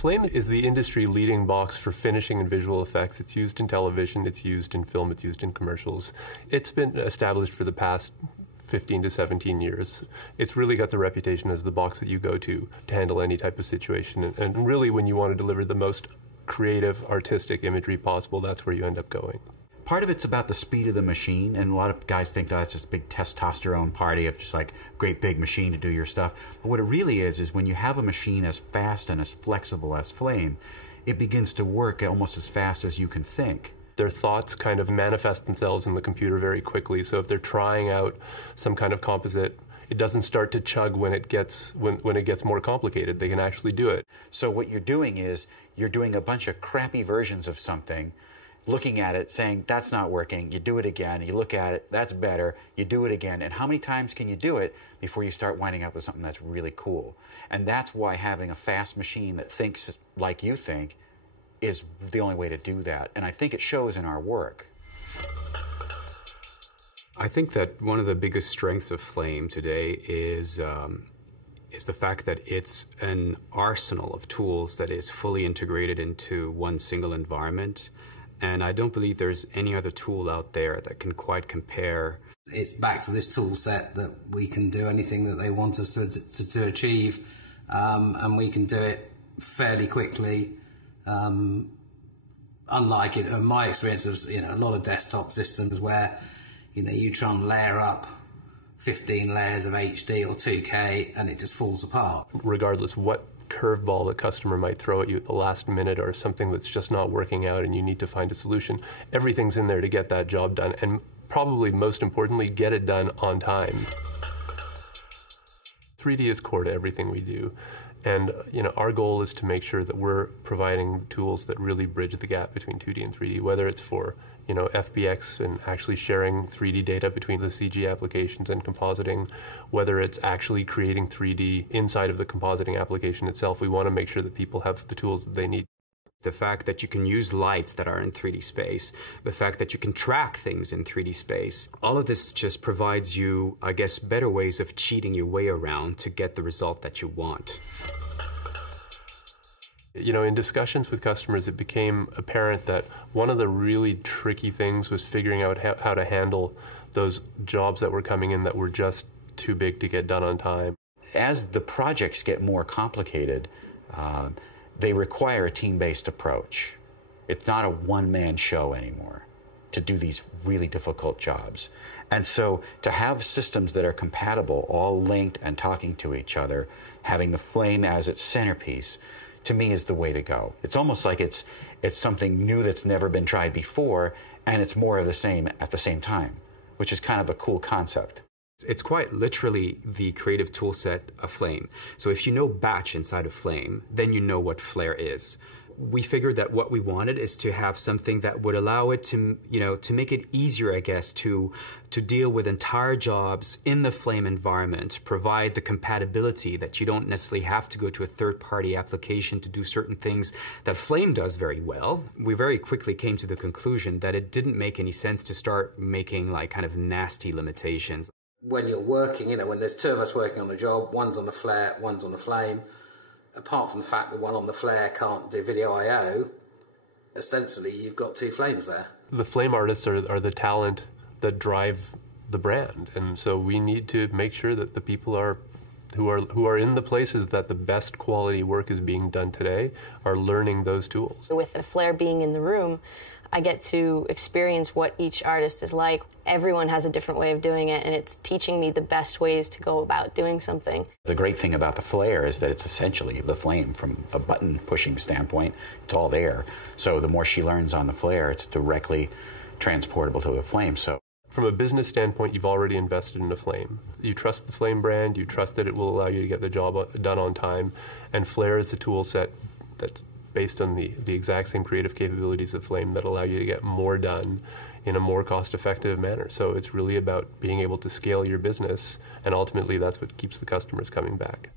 Flame is the industry-leading box for finishing and visual effects. It's used in television, it's used in film, it's used in commercials. It's been established for the past 15 to 17 years. It's really got the reputation as the box that you go to handle any type of situation. And really, when you want to deliver the most creative, artistic imagery possible, that's where you end up going. Part of it's about the speed of the machine, and a lot of guys think that's just a big testosterone party of just like great big machine to do your stuff. But what it really is when you have a machine as fast and as flexible as Flame, it begins to work almost as fast as you can think. Their thoughts kind of manifest themselves in the computer very quickly. So if they're trying out some kind of composite, it doesn't start to chug when it gets more complicated. They can actually do it. So what you're doing is you're doing a bunch of crappy versions of something, looking at it, saying, that's not working, you do it again, you look at it, that's better, you do it again, and how many times can you do it before you start winding up with something that's really cool? And that's why having a fast machine that thinks like you think is the only way to do that, and I think it shows in our work. I think that one of the biggest strengths of Flame today is the fact that it's an arsenal of tools that is fully integrated into one single environment. And I don't believe there's any other tool out there that can quite compare. It's back to this tool set that we can do anything that they want us to achieve, and we can do it fairly quickly. Unlike in my experience of a lot of desktop systems where you try and layer up 15 layers of HD or 2K and it just falls apart. Regardless what curveball the customer might throw at you at the last minute or something that's just not working out and you need to find a solution, everything's in there to get that job done, and probably most importantly, get it done on time. 3D is core to everything we do, and our goal is to make sure that we're providing tools that really bridge the gap between 2D and 3D, whether it's for FBX and actually sharing 3D data between the CG applications and compositing, whether it's actually creating 3D inside of the compositing application itself. We want to make sure that people have the tools that they need. The fact that you can use lights that are in 3D space, the fact that you can track things in 3D space, all of this just provides you, I guess, better ways of cheating your way around to get the result that you want. In discussions with customers, it became apparent that one of the really tricky things was figuring out how to handle those jobs that were coming in that were just too big to get done on time. As the projects get more complicated, they require a team-based approach. It's not a one-man show anymore to do these really difficult jobs. And so to have systems that are compatible, all linked and talking to each other, having the Flame as its centerpiece, to me is the way to go. It's almost like it's something new that's never been tried before, and it's more of the same at the same time, which is kind of a cool concept. It's quite literally the creative toolset of Flame. So if you know Batch inside of Flame, then you know what Flare is. We figured that what we wanted is to have something that would allow it to, to make it easier, I guess, to deal with entire jobs in the Flame environment, provide the compatibility that you don't necessarily have to go to a third-party application to do certain things that Flame does very well. We very quickly came to the conclusion that it didn't make any sense to start making like kind of nasty limitations. When you're working, when there's two of us working on a job, one's on the Flare, one's on the Flame, apart from the fact that one on the Flare can't do video I/O, ostensibly you've got two Flames there. The Flame artists are the talent that drive the brand, and so we need to make sure that the people who are in the places that the best quality work is being done today are learning those tools. With the Flare being in the room, I get to experience what each artist is like. Everyone has a different way of doing it, and it's teaching me the best ways to go about doing something. The great thing about the Flare is that it's essentially the Flame from a button-pushing standpoint. It's all there. So the more she learns on the Flare, it's directly transportable to the Flame. So from a business standpoint, you've already invested in a Flame. You trust the Flame brand, you trust that it will allow you to get the job done on time, and Flare is a tool set that's based on the exact same creative capabilities of Flame that allow you to get more done in a more cost-effective manner. So it's really about being able to scale your business, and ultimately that's what keeps the customers coming back.